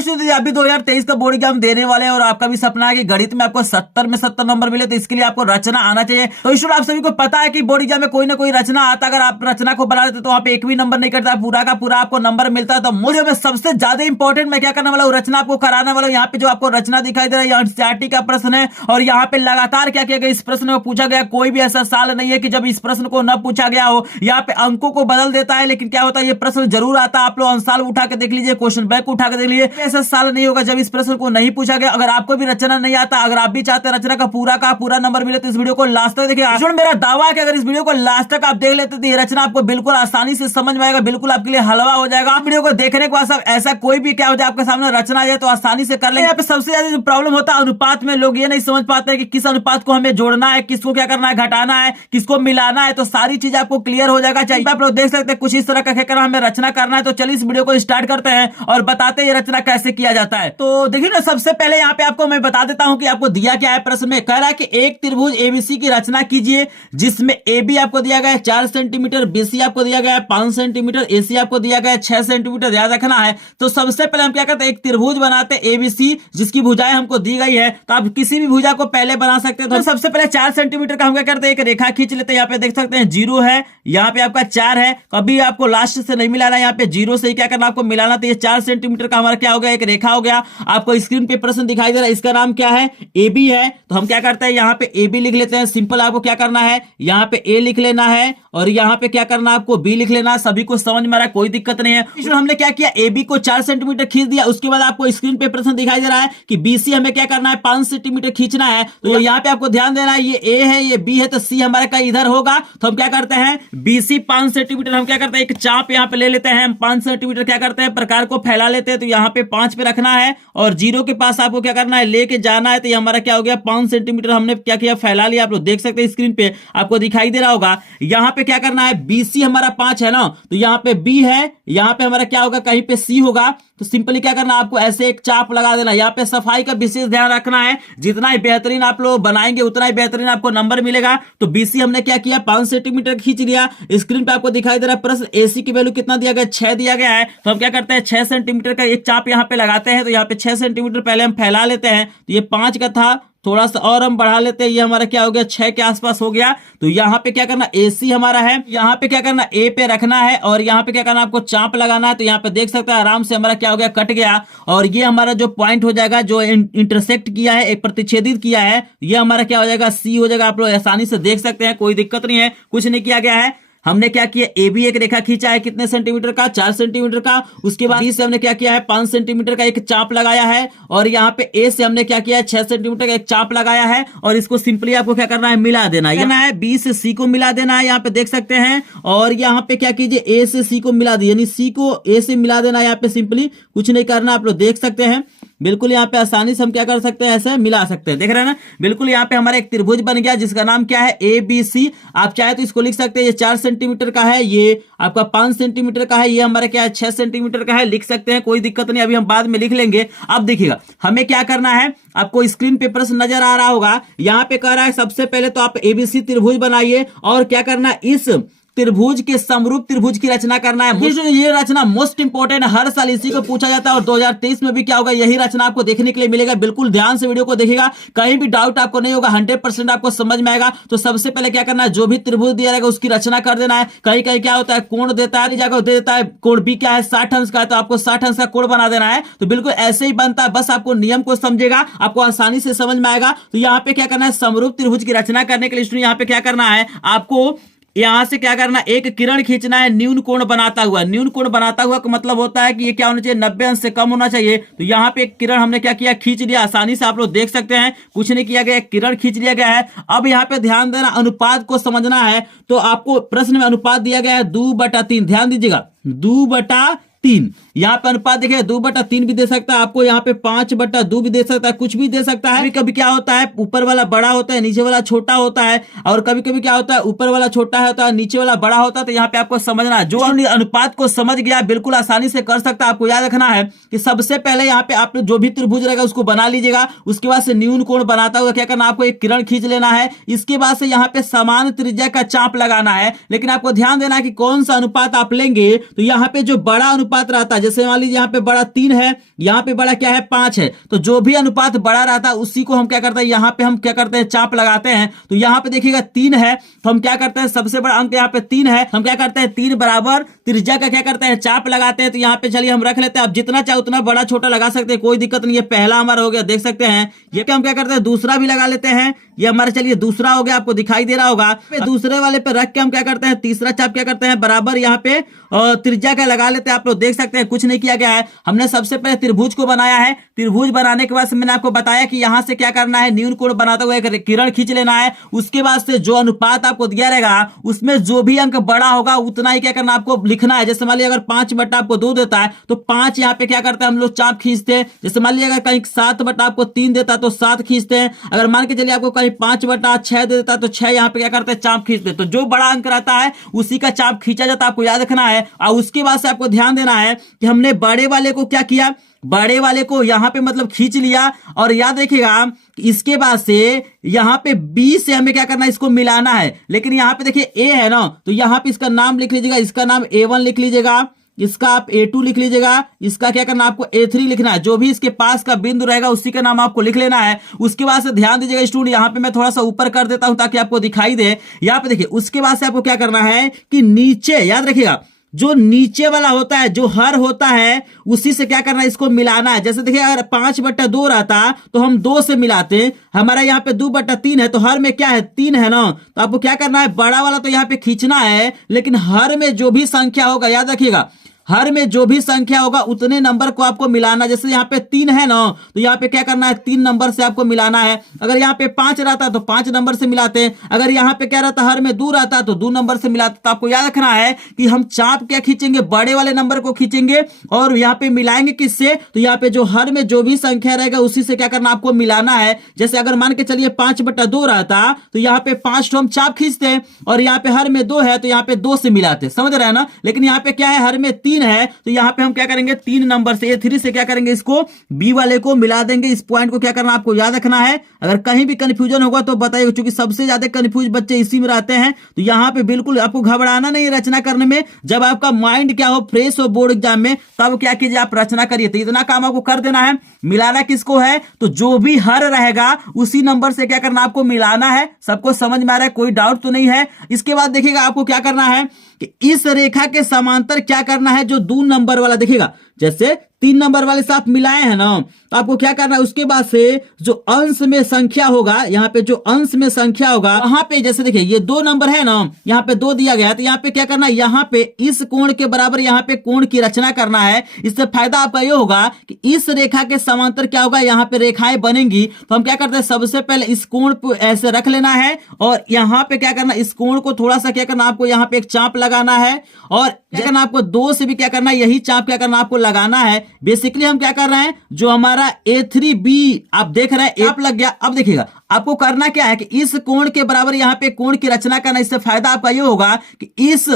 Student अभी 2023 का board exam देने वाले हैं और आपका भी सपना है कि गणित में आपको 70 में 70 नंबर मिले, तो इसके लिए आपको रचना आना चाहिए। तो स्टूडेंट आप सभी को पता है कि बोर्ड एग्जाम में कोई ना कोई रचना आता, अगर आप रचना को बना देते तो वहां पे एक भी नंबर नहीं कटता, पूरा का पूरा आपको नंबर मिलता है। तो मुझे में सबसे ज्यादा इंपॉर्टेंट मैं क्या करने वाला हूँ, रचना आपको कराने वाला हूँ। यहाँ पे जो आपको रचना दिखाई दे रहा है एनसीईआरटी का प्रश्न है और यहाँ पे लगातार क्या किया गया, इस प्रश्न में पूछा गया। कोई भी ऐसा साल नहीं है कि जब इस प्रश्न को न पूछा गया हो। यहाँ पे अंकों को बदल देता है, लेकिन क्या होता है ये प्रश्न जरूर आता है। आप लोग साल उठा के देख लीजिए, क्वेश्चन बैंक उठा के देख लीजिए, ऐसा साल नहीं होगा जब इस प्रश्न को नहीं पूछा गया। अगर आपको भी रचना नहीं आता, अगर आप भी चाहते हैं रचना का पूरा नंबर मिले, तो इस वीडियो को लास्ट तक देखिए। मेरा दावा है कि अगर इस वीडियो को लास्ट तक आप देख लेते तो ये रचना आपको बिल्कुल आसानी से समझ में आएगा, बिल्कुल आपके लिए हलवा हो जाएगा। वीडियो को देखने के बाद सब ऐसा कोई भी क्या हो जाए आपके सामने रचना जाए तो आसानी से कर लेंगे। यहाँ पे सबसे ज्यादा जो प्रॉब्लम होता है अनुपात में, लोग ये नहीं समझ पाते हैं कि किस अनुपात को हमें जोड़ना है, किसको क्या करना है, घटाना है, किसको मिलाना है। तो सारी चीज आपको क्लियर हो जाएगा। चाहिए आप लोग देख सकते हैं कुछ इस तरह का क्या हमें रचना करना है। तो चलिए इस वीडियो को स्टार्ट करते हैं और बताते हैं ये रचना कैसे किया जाता है। तो देखिए ना, सबसे पहले यहाँ पे आपको मैं बता देता हूं कि आपको दिया क्या है। प्रश्न में कह रहा है कि एक त्रिभुज एबीसी की रचना कीजिए जिसमें एबी आपको दिया गया है 4 सेंटीमीटर, बीसी आपको दिया गया है 5 सेंटीमीटर, एसी आपको दिया गया है 6 सेंटीमीटर। याद रखना है। तो सबसे पहले हम क्या करते हैं, एक त्रिभुज बनाते हैं एबीसी जिसकी भुजाएं हमको दी गई है। तो आप किसी भी भुजा को पहले बना सकते हैं। तो सबसे पहले 4 सेंटीमीटर का हम क्या करते हैं, एक रेखा खींच लेते हैं। यहाँ पे देख सकते हैं 0 है, यहाँ पे आपका 4 है। कभी आपको लास्ट से नहीं मिलाना, यहाँ पे 0 से ही क्या करना आपको मिलाना। तो ये 4 सेंटीमीटर का हमारा क्या हो गया, एक रेखा हो गया। आपको स्क्रीन पे प्रश्न दिखाई दे रहा है, इसका नाम क्या है, एबी है। तो हम क्या करते हैं, यहाँ पे एबी लिख लेते हैं। सिंपल आपको क्या करना है, यहाँ पे ए लिख लेना है और यहाँ पे क्या करना है आपको बी लिख लेना है। सभी को समझ में आ रहा है, कोई दिक्कत नहीं है। इसमें हमने क्या किया, एबी को 4 सेंटीमीटर खींच दिया। उसके बाद आपको स्क्रीन पे प्रश्न दिखाई दे रहा है कि बीसी हमें क्या करना है, 5 सेंटीमीटर खींचना है। तो यहाँ पे आपको ध्यान देना है, ये ए है, ये बी है, तो सी हमारा का इधर होगा। तो हम क्या करते हैं, बीसी 5 सेंटीमीटर हम क्या करते हैं, एक चाप यहाँ पे ले लेते हैं। हम 5 सेंटीमीटर क्या करते हैं, प्रकार को फैला लेते हैं। तो यहाँ पे 5 पे रखना है और 0 के पास आपको क्या करना है, लेके जाना है। तो ये हमारा क्या हो गया, 5 सेंटीमीटर हमने क्या किया, फैला लिया। आप लोग देख सकते हैं स्क्रीन पे आपको दिखाई दे रहा होगा। यहाँ पे क्या करना है, बीसी हमारा 5 है ना, तो यहाँ पे बी है, यहाँ पे हमारा क्या होगा, कहीं पे सी होगा। तो सिंपली क्या करना, आपको ऐसे एक चाप लगा देना। यहाँ पे सफाई का विशेष ध्यान रखना है। जितना ही बेहतरीन आप लोग बनाएंगे उतना ही बेहतरीन आपको नंबर मिलेगा। तो बीसी हमने क्या किया, 5 सेंटीमीटर खींच लिया। स्क्रीन पे आपको दिखाई दे रहा है प्रश्न, एसी की वैल्यू कितना दिया गया, 6 दिया गया है। तो हम क्या करते हैं, 6 सेंटीमीटर का एक चाप यहाँ पे लगाते हैं। तो यहाँ पे 6 सेंटीमीटर पहले हम फैला लेते हैं। तो ये 5 का था, थोड़ा सा और हम बढ़ा लेते हैं। ये हमारा क्या हो गया, 6 के आसपास हो गया। तो यहाँ पे क्या करना, एसी हमारा है, यहाँ पे क्या करना, ए पे रखना है और यहाँ पे क्या करना, आपको चाप लगाना है। तो यहाँ पे देख सकते हैं आराम से हमारा क्या हो गया, कट गया। और ये हमारा जो पॉइंट हो जाएगा, जो इंटरसेक्ट किया है, एक प्रतिच्छेदित किया है, ये हमारा क्या हो जाएगा, सी हो जाएगा। आप लोग आसानी से देख सकते हैं, कोई दिक्कत नहीं है, कुछ नहीं किया गया है। हमने क्या किया, ए बी एक रेखा खींचा है, कितने सेंटीमीटर का, 4 सेंटीमीटर का। उसके बाद बी से हमने क्या किया है, 5 सेंटीमीटर का एक चाप लगाया है। और यहाँ पे ए से हमने क्या किया है, 6 सेंटीमीटर का एक चाप लगाया है। और इसको सिंपली आपको क्या करना है, मिला देना है। बी से सी को मिला देना है, यहाँ पे देख सकते हैं। और यहाँ पे क्या कीजिए, ए से सी को मिला दिए, यानी सी को ए से मिला देना है। यहाँ पे सिंपली कुछ नहीं करना, आप लोग देख सकते हैं। बिल्कुल यहाँ पे आसानी से हम क्या कर सकते हैं, ऐसे मिला सकते हैं। देख रहे हैं ना, बिल्कुल यहाँ पे हमारा एक त्रिभुज बन गया जिसका नाम क्या है, ए बी सी। आप चाहे तो इसको लिख सकते हैं, ये 4 सेंटीमीटर का है, ये आपका 5 सेंटीमीटर का है, ये हमारा क्या है, 6 सेंटीमीटर का है। लिख सकते हैं, कोई दिक्कत नहीं, अभी हम बाद में लिख लेंगे। अब देखिएगा हमें क्या करना है, आपको स्क्रीन पे प्रश्न नजर आ रहा होगा। यहाँ पे कह रहा है सबसे पहले तो आप एबीसी त्रिभुज बनाइए और क्या करना है, इस त्रिभुज के समरूप त्रिभुज की रचना करना है। ये रचना मोस्ट इंपोर्टेंट, हर साल इसी को पूछा जाता है और 2023 में भी क्या होगा, यही रचना आपको देखने के लिए मिलेगा। बिल्कुल ध्यान से वीडियो को देखिएगा, कहीं भी डाउट आपको नहीं होगा, 100% आपको समझ में आएगा। तो सबसे पहले क्या करना है, जो भी त्रिभुज दिया रहेगा उसकी रचना कर देना है। कहीं कहीं क्या होता है, कोण देता है, जगह दे देता है कोण बी क्या है, 60 अंश का है, तो आपको 60 अंश का कोण बना देना है। तो बिल्कुल ऐसे ही बनता है, बस आपको नियम को समझेगा, आपको आसानी से समझ में आएगा। तो यहाँ पे क्या करना है, समरूप त्रिभुज की रचना करने के लिए यहाँ पे क्या करना है, आपको यहां से क्या करना, एक किरण खींचना है न्यून कोण बनाता हुआ। न्यून कोण बनाता हुआ का मतलब होता है कि ये क्या होना चाहिए, 90 अंश से कम होना चाहिए। तो यहाँ पे एक किरण हमने क्या किया, खींच लिया। आसानी से आप लोग देख सकते हैं, कुछ नहीं किया गया, एक किरण खींच लिया गया है। अब यहाँ पे ध्यान देना, अनुपात को समझना है। तो आपको प्रश्न में अनुपात दिया गया है 2/3। ध्यान दीजिएगा, 2/3। यहाँ पे अनुपात देखिए 2/3 भी दे सकता है आपको, यहाँ पे 5/2 भी दे सकता है, कुछ भी दे सकता है। कभी कभी क्या होता है, ऊपर वाला बड़ा होता है, नीचे वाला छोटा होता है। और कभी कभी क्या होता है, ऊपर वाला छोटा होता है, नीचे वाला बड़ा होता है। तो यहाँ पे आपको समझना है, जो अनुपात को समझ गया बिल्कुल आसानी से कर सकता है। आपको याद रखना है कि सबसे पहले यहाँ पे आप जो भी त्रिभुज रहेगा उसको बना लीजिएगा। उसके बाद से न्यून कोण बनाता हुआ क्या करना, आपको एक किरण खींच लेना है। इसके बाद से यहाँ पे समान त्रिज्या का चाप लगाना है। लेकिन आपको ध्यान देना है कि कौन सा अनुपात आप लेंगे। तो यहाँ पे जो बड़ा अनुपात रहता है, जैसे मान लीजिए यहाँ पे बड़ा 3 है, यहाँ पे बड़ा क्या है 5 है, तो जो भी अनुपात बड़ा रहता है उसी को हम क्या करते हैं, यहाँ पे हम क्या करते हैं चाप लगाते हैं। तो यहाँ पे देखिएगा 3 है तो हम क्या करते हैं, सबसे बड़ा अंक यहाँ पे 3 है, हम क्या करते हैं 3 बराबर त्रिज्या का क्या करते हैं चाप लगाते हैं। तो यहाँ पे चलिए हम रख लेते हैं, आप जितना चाहे उतना बड़ा छोटा लगा सकते हैं, कोई दिक्कत नहीं है। पहला हमारा हो गया, देख सकते हैं। ये क्या हम क्या करते हैं दूसरा भी लगा लेते हैं, ये हमारा चलिए दूसरा हो गया, आपको दिखाई दे रहा होगा। दूसरे वाले पे रख के हम क्या करते हैं तीसरा चाप क्या करते हैं बराबर यहाँ पे त्रिज्या का लगा लेते हैं। आप लोग देख सकते हैं कुछ नहीं किया गया है, हमने सबसे पहले त्रिभुज को बनाया है। त्रिभुज बनाने के बाद मैंने आपको बताया कि यहाँ से क्या करना है, न्यून कोण बनाते हुए एक किरण खींच लेना है। उसके बाद से जो अनुपात आपको दिया रहेगा उसमें जो भी अंक बड़ा होगा उतना ही क्या करना आपको लिखना है। जैसे मान लीजिए अगर 5 बट्टा आपको 2 देता है तो 5 यहाँ पे क्या करते हैं हम लोग चाप खींचते हैं। जैसे मान लीजिए अगर कहीं 7 बट्टा आपको 3 देता है तो 7 खींचते हैं। अगर मान के चलिए आपको कहीं 5 बट्टा 6 दे देता है तो 6 यहाँ पे क्या करते हैं चाप खींचते हैं। तो जो बड़ा अंक रहता है उसी का चाप खींचा जाता है, आपको याद रखना है। और उसके बाद से आपको ध्यान देना है कि हमने बड़े वाले को क्या किया, बड़े वाले को यहाँ पे मतलब खींच लिया। और याद रखिएगा इसके बाद से यहाँ पे B से हमें क्या करना है, इसको मिलाना है। लेकिन यहाँ पे देखिए A है ना, तो यहाँ पे इसका नाम लिख लीजिएगा, इसका नाम A1 लिख लीजिएगा, इसका आप A2 लिख लीजिएगा, इसका क्या करना आपको A3 लिखना है। जो भी इसके पास का बिंदु रहेगा उसी का नाम आपको लिख लेना है। उसके बाद से ध्यान दीजिएगा स्टूडेंट, यहाँ पे मैं थोड़ा सा ऊपर कर देता हूं ताकि आपको दिखाई दे। यहाँ पे देखिए उसके बाद से आपको क्या करना है कि नीचे याद रखिएगा जो नीचे वाला होता है, जो हर होता है उसी से क्या करना है, इसको मिलाना है। जैसे देखिए अगर 5/2 रहता तो हम 2 से मिलाते, हमारा यहाँ पे 2/3 है तो हर में क्या है 3 है ना। तो आपको क्या करना है, बड़ा वाला तो यहाँ पे खींचना है, लेकिन हर में जो भी संख्या होगा याद रखिएगा, हर में जो भी संख्या होगा उतने नंबर को आपको मिलाना। जैसे यहाँ पे 3 है ना, तो यहाँ पे क्या करना है 3 नंबर से आपको मिलाना है। अगर यहाँ पे 5 रहता तो 5 नंबर से मिलाते हैं। अगर यहाँ पे क्या रहता हर में 2 रहता तो 2 नंबर से मिलाते। तो आपको याद रखना है कि हम चाप क्या खींचेंगे, बड़े वाले नंबर को खींचेंगे और यहाँ पे मिलाएंगे किससे, तो यहाँ पे जो हर में जो भी संख्या रहेगा उसी से क्या करना आपको मिलाना है। जैसे अगर मान के चलिए 5/2 रहता तो यहाँ पे 5 हम चाप खींचते हैं और यहाँ पे हर में 2 है तो यहाँ पे 2 से मिलाते, समझ रहे हैं ना। लेकिन यहाँ पे क्या है हर में 3 है तो यहाँ पे हम क्या करेंगे 3 नंबर से A3 से क्या करेंगे, इसको B वाले को मिला देंगे। इस पॉइंट को क्या करना आपको याद रखना है। अगर कहीं भी कंफ्यूजन होगा तो बताइए, क्योंकि सबसे ज्यादा कंफ्यूज बच्चे इसी में रहते हैं। तो यहाँ पे बिल्कुल आपको घबराना नहीं रचना करने में। जब आपका माइंड क्या हो फ्रेश हो बोर्ड एग्जाम में, तब क्या कीजिए आप रचना करिए। तो इतना काम आपको कर देना है। मिलाना किसको है, तो जो भी हर रहेगा उसी नंबर से क्या करना आपको मिलाना है। सबको समझ में आ रहा है, कोई डाउट तो नहीं है। इसके बाद देखिएगा आपको क्या करना है कि इस रेखा के समांतर क्या करना है, जो 2 नंबर वाला देखिएगा, जैसे 3 नंबर वाले से आप मिलाए हैं ना, तो आपको क्या करना है उसके बाद से जो अंश में संख्या होगा, यहाँ पे जो अंश में संख्या होगा वहां पे जैसे देखिए ये 2 नंबर है ना, यहाँ पे 2 दिया गया है तो यहाँ पे क्या करना है, यहाँ पे इस कोण के बराबर यहाँ पे कोण की रचना करना है। इससे फायदा आपका ये होगा कि इस रेखा के समांतर क्या होगा, यहाँ पे रेखाएं बनेंगी। तो हम क्या करते हैं सबसे पहले इस कोण को ऐसे रख लेना है और यहाँ पे क्या करना, इस कोण को थोड़ा सा क्या करना आपको यहाँ पे एक चाप लगाना है और क्या करना आपको 2 से भी क्या करना है, यही चाप क्या करना आपको लगाना है। बेसिकली हम क्या कर रहे हैं, जो हमारा A3B आप देख रहे हैं आप लग गया। अब देखिएगा आपको करना क्या है कि इस कोण के बराबर यहाँ पे कोण की रचना करना। इससे फायदा आपका ये होगा कि इस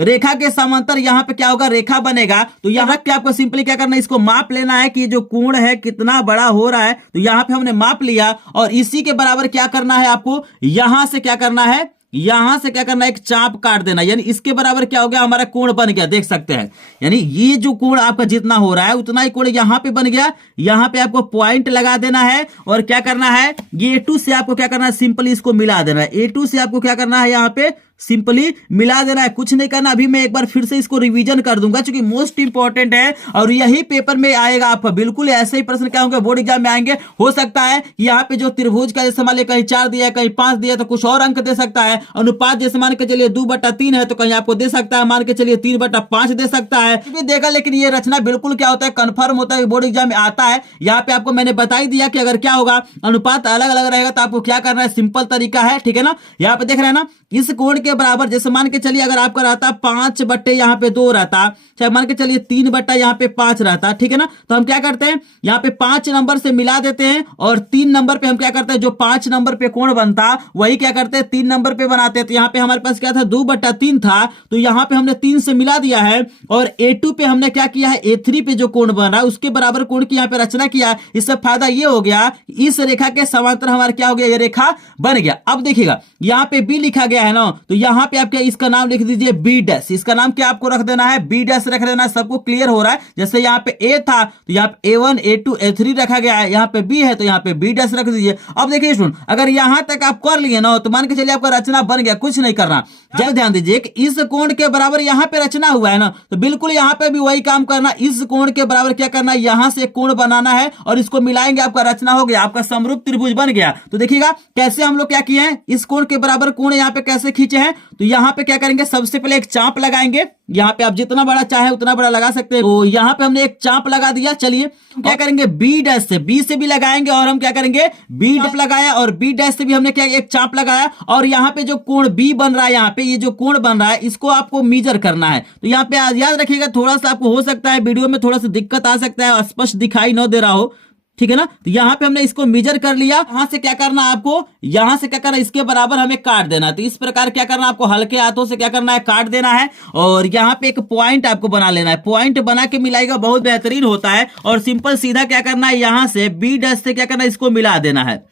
रेखा के समांतर यहाँ पे क्या होगा, रेखा बनेगा। तो यहाँ रख के आपको सिंपली क्या करना है, इसको माप लेना है कि जो कोण है कितना बड़ा हो रहा है। तो यहाँ पे हमने माप लिया और इसी के बराबर क्या करना है आपको, यहां से क्या करना है, यहां से क्या करना है एक चाप काट देना। यानी इसके बराबर क्या हो गया, हमारा कोण बन गया, देख सकते हैं। यानी ये जो कोण आपका जितना हो रहा है उतना ही कोण यहां पे बन गया। यहां पे आपको पॉइंट लगा देना है और क्या करना है, ये A2 से आपको क्या करना है, सिंपली इसको मिला देना है। A2 से आपको क्या करना है, यहाँ पे सिंपली मिला देना है, कुछ नहीं करना। अभी मैं एक बार फिर से इसको रिवीजन कर दूंगा क्योंकि मोस्ट इंपॉर्टेंट है और यही पेपर में आएगा आपका। बिल्कुल ऐसे ही प्रश्न क्या होंगे बोर्ड एग्जाम में आएंगे। हो सकता है कि यहाँ पे जो त्रिभुज का जैसे मान लीजिए कहीं 4 दिया है कहीं 5 दिया तो कुछ और अंक दे सकता है। अनुपात जैसे मान के चलिए 2/3 है तो कहीं आपको दे सकता है, मान के चलिए 3/5 दे सकता है, भी देगा। लेकिन ये रचना बिल्कुल क्या होता है, कंफर्म होता है, बोर्ड एग्जाम में आता है। यहाँ पे आपको मैंने बता ही दिया कि अगर क्या होगा अनुपात अलग अलग रहेगा तो आपको क्या करना है, सिंपल तरीका है, ठीक है ना। यहाँ पे देख रहे हैं ना, इस कोण के बराबर जैसे मान के चलिए अगर आपका रहता 5/2 यहाँ पे 2 रहता, चाहे मान के चलिए 3/5 यहाँ पे 5 रहता, ठीक है ना। तो हम क्या करते हैं, यहाँ पे 5 नंबर से मिला देते हैं और 3 नंबर पे हम क्या करते हैं, जो 5 नंबर पे कोण बनता वही क्या करते हैं 3 नंबर पे बनाते हैं। तो यहाँ पे हमारे पास क्या था 2/3 था, तो यहाँ पे हमने 3 से मिला दिया है और A2 पे हमने क्या किया है, A3 पे जो कोण बन रहा है उसके बराबर कोण की यहाँ पे रचना किया। इससे फायदा ये हो गया इस रेखा के समांतर हमारा क्या हो गया, ये रेखा बन गया। अब देखिएगा यहाँ पे B लिखा गया है ना, तो यहाँ पे आप क्या इसका नाम लिख दीजिए बी डैश, इसका नाम क्या आपको रख देना है, बी डैश रख देना है। सबको क्लियर हो रहा है? जैसे यहाँ पे ए था तो यहाँ पे A1 A2 A3 रखा गया है, यहाँ पे बी है तो यहाँ पे बी डैश रख दीजिए। अब देखिए स्टूडेंट, अगर यहाँ तक आप कर लिए ना तो मान के चलिए आपका रचना बन गया, कुछ नहीं करना। जब ध्यान दीजिए कि इस कोण के बराबर यहाँ पे रचना हुआ है ना, तो बिल्कुल यहाँ पे भी वही काम करना, इस कोण के बराबर क्या करना है, यहाँ से कोण बनाना है और इसको मिलाएंगे, आपका रचना हो गया, आपका समरूप त्रिभुज बन गया। तो देखिएगा कैसे हम लोग क्या किए हैं, इस कोण के बराबर कोण यहाँ पे कैसे खींचे हैं। तो यहाँ पे क्या करेंगे, सबसे पहले एक चाप लगाएंगे, यहाँ पे आप जितना बड़ा चाहे उतना बड़ा लगा सकते हैं। तो यहाँ पे हमने एक चाप लगा दिया। चलिए क्या करेंगे, बी डैश से, बी से भी लगाएंगे और हम क्या करेंगे, बी डैश लगाया और बी डैश से भी हमने क्या एक चाप लगाया। और यहाँ पे जो कोण बी बन रहा है, यहाँ पे ये जो कोण बन रहा है इसको आपको मेजर करना है। तो यहाँ पे याद रखिएगा, थोड़ा सा आपको हो सकता है वीडियो में थोड़ा सा दिक्कत आ सकता है, स्पष्ट दिखाई न दे रहा हो, ठीक है ना। तो यहाँ पे हमने इसको मेजर कर लिया। यहाँ से क्या करना है आपको, यहाँ से क्या करना है, इसके बराबर हमें काट देना है। तो इस प्रकार क्या करना है आपको, हल्के हाथों से क्या करना है, काट देना है। और यहाँ पे एक पॉइंट आपको बना लेना है, पॉइंट बना के मिलाएगा, बहुत बेहतरीन होता है। और सिंपल सीधा क्या करना है, यहाँ से बी डैश से क्या करना है, इसको मिला देना है।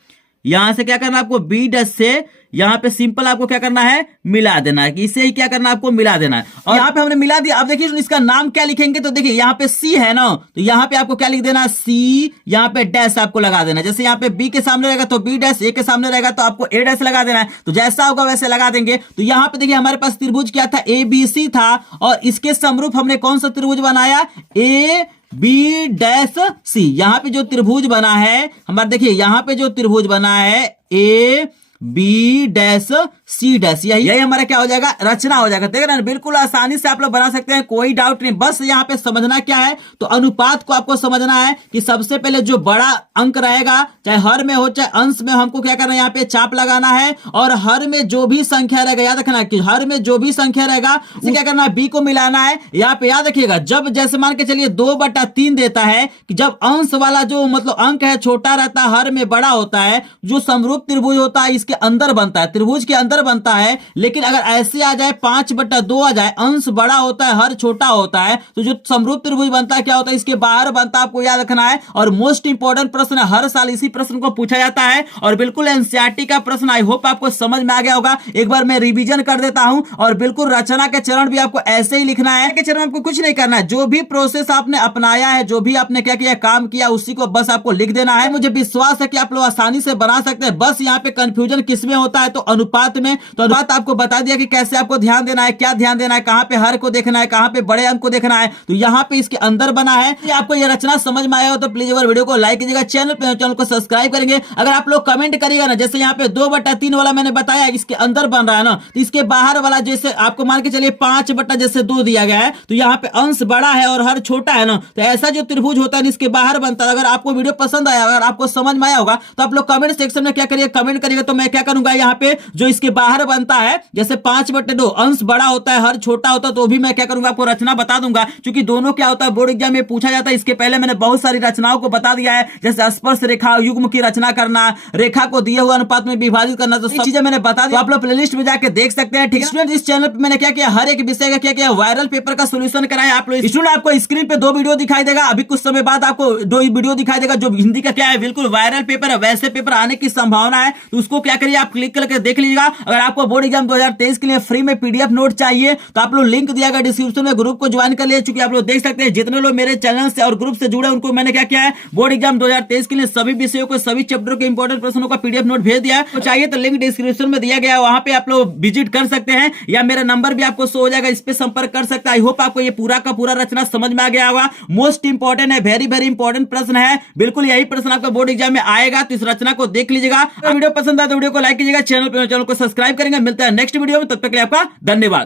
यहां से क्या करना है आपको, बी डैश से यहाँ पे सिंपल आपको क्या करना है, मिला देना है। इसे ही क्या करना है आपको, मिला देना है। और यहाँ पे हमने मिला दिया। अब देखिए इसका नाम क्या लिखेंगे, तो देखिए यहाँ पे सी है ना, तो यहाँ पे आपको क्या लिख देना, सी, यहाँ पे डैश आपको लगा देना। जैसे यहाँ पे बी के सामने रहेगा तो बी डैश, ए के सामने रहेगा तो आपको ए डैश लगा देना है। तो जैसा होगा वैसे लगा देंगे। तो यहाँ पे देखिए हमारे पास त्रिभुज क्या था, ABC था, और इसके समरूप हमने कौन सा त्रिभुज बनाया, ए बी डैश सी। यहाँ पे जो त्रिभुज बना है हमारा, देखिए यहाँ पे जो त्रिभुज बना है A B dash C dash, यही हमारा क्या हो जाएगा, रचना हो जाएगा। देख रहे हैं, बिल्कुल आसानी से आप लोग बना सकते हैं, कोई डाउट नहीं। बस यहाँ पे समझना क्या है, तो अनुपात को आपको समझना है कि सबसे पहले जो बड़ा अंक रहेगा, चाहे हर में हो चाहे अंश में, हमको क्या करना है, यहाँ पे चाप लगाना है। और हर में जो भी संख्या रहेगा, याद रखना कि हर में जो भी संख्या रहेगा उसे क्या करना है, बी को मिलाना है। यहाँ पे याद रखिएगा, जब जैसे मान के चलिए 2/3 देता है कि जब अंश वाला जो मतलब अंक है छोटा रहता है, हर में बड़ा होता है, जो समरूप त्रिभुज होता है के अंदर बनता है, त्रिभुज के अंदर बनता है। लेकिन अगर ऐसे आ जाए 5/2 आ जाए, अंश बड़ा होता है हर छोटा होता है, तो जो समरूप त्रिभुज बनता है क्या होता है, इसके बाहर बनता है। आपको याद रखना है। और मोस्ट इंपॉर्टेंट प्रश्न है, हर साल इसी प्रश्न को पूछा जाता है और बिल्कुल एनसीईआरटी का प्रश्न। आई होप आपको समझ में आ गया होगा। एक बार मैं रिवीजन कर देता हूं। और बिल्कुल रचना के चरण भी आपको ऐसे ही लिखना है, के चरण में आपको कुछ नहीं करना है, जो भी प्रोसेस आपने अपनाया है, जो भी आपने क्या किया, काम किया, उसी को बस आपको लिख देना है। मुझे विश्वास है कि आप लोग आसानी से बना सकते हैं। बस यहाँ पे कंफ्यूजन किसमें होता है, तो अनुपात में। तो अनुपात आपको बता दिया कि कैसे आपको ध्यान देना है, क्या ध्यान देना है, कहां पे हर को देखना है, कहां पे बड़े अंक को देखना है। तो यहाँ पे इसके अंदर बना है। आपको ये रचना समझ में आया हो तो प्लीज एक बार वीडियो को लाइक कीजिएगा, चैनल को सब्सक्राइब करेंगे। अगर आप लोग कमेंट करिएगा ना, जैसे यहाँ पे 2/3 वाला मैंने बताया इसके अंदर बन रहा है ना, तो इसके बाहर वाला जैसे आपको मान के चलिए 5/2 दिया गया है, तो यहाँ पे अंश बड़ा है और हर छोटा है ना, तो ऐसा जो त्रिभुज होता है इसके बाहर बनता है। अगर आपको वीडियो पसंद आया, अगर आपको समझ में आया होगा, तो आप लोग कमेंट सेक्शन में क्या करिए, कमेंट करिएगा। तो मैं क्या करूंगा, यहाँ पे जो इसके बाहर बनता है, जैसे 5/2 अंश बड़ा होता है हर छोटा होता है, तो भी मैं क्या करूंगा, आपको रचना बता दूंगा। क्योंकि दोनों क्या होता है, बोर्ड एग्जाम में पूछा जाता है। इसके पहले मैंने बहुत सारी रचनाओं को बता दिया है, जैसे स्पर्श रेखा, युग्म की रचना करना, रेखा को दिए हुए अनुपात में विभाजित करना, तो सब चीजें मैंने बता दी। आप लोग प्लेलिस्ट में जाके देख सकते हैं। ठीक है, इस चैनल पे मैंने क्या किया, हर एक विषय का क्या किया, वायरल पेपर का सोल्यूशन कराया। आप लोग स्टूडेंट, आपको स्क्रीन पे 2 वीडियो दिखाई देगा, अभी कुछ समय बाद आपको 2 वीडियो दिखाई देगा, जो हिंदी का क्या है, बिल्कुल वायरल पेपर है, वैसे पेपर आने की संभावना है। तो उसको क्या करिए, आप क्लिक करके देख लीजिएगा। अगर आपको बोर्ड एग्जाम 2023 के लिए फ्री में पीडीएफ नोट चाहिए, तो आप लोग लिंक दिया गया डिस्क्रिप्शन में, ग्रुप को ज्वाइन कर लिए। चूंकि आप लोग देख सकते हैं जितने लोग मेरे चैनल से और ग्रुप से जुड़े, उनको मैंने क्या किया है, बोर्ड एग्जाम 2023 के लिए सभी विषयों को, सभी चैप्टर के इंपॉर्टेंट प्रश्नों का पीडीएफ नोट भेज दिया है। तो चाहिए तो लिंक डिस्क्रिप्शन में दिया गया है, वहां पे आप लोग विजिट कर सकते हैं, या मेरा नंबर भी आपको शो हो जाएगा, इस पे संपर्क कर सकते हैं। आई होप आपको ये पूरा का पूरा रचना समझ में आ गया होगा। मोस्ट इंपॉर्टेंट है, वेरी वेरी इंपॉर्टेंट प्रश्न है, बिल्कुल यही प्रश्न आपका बोर्ड एग्जाम में आएगा। तो इस रचना को देख लीजिएगा। वीडियो पसंद आए तो वीडियो को लाइक कीजिएगा, चैनल को सब्सक्राइब करेंगे। मिलता है नेक्स्ट वीडियो में, तब तक के लिए आपका धन्यवाद।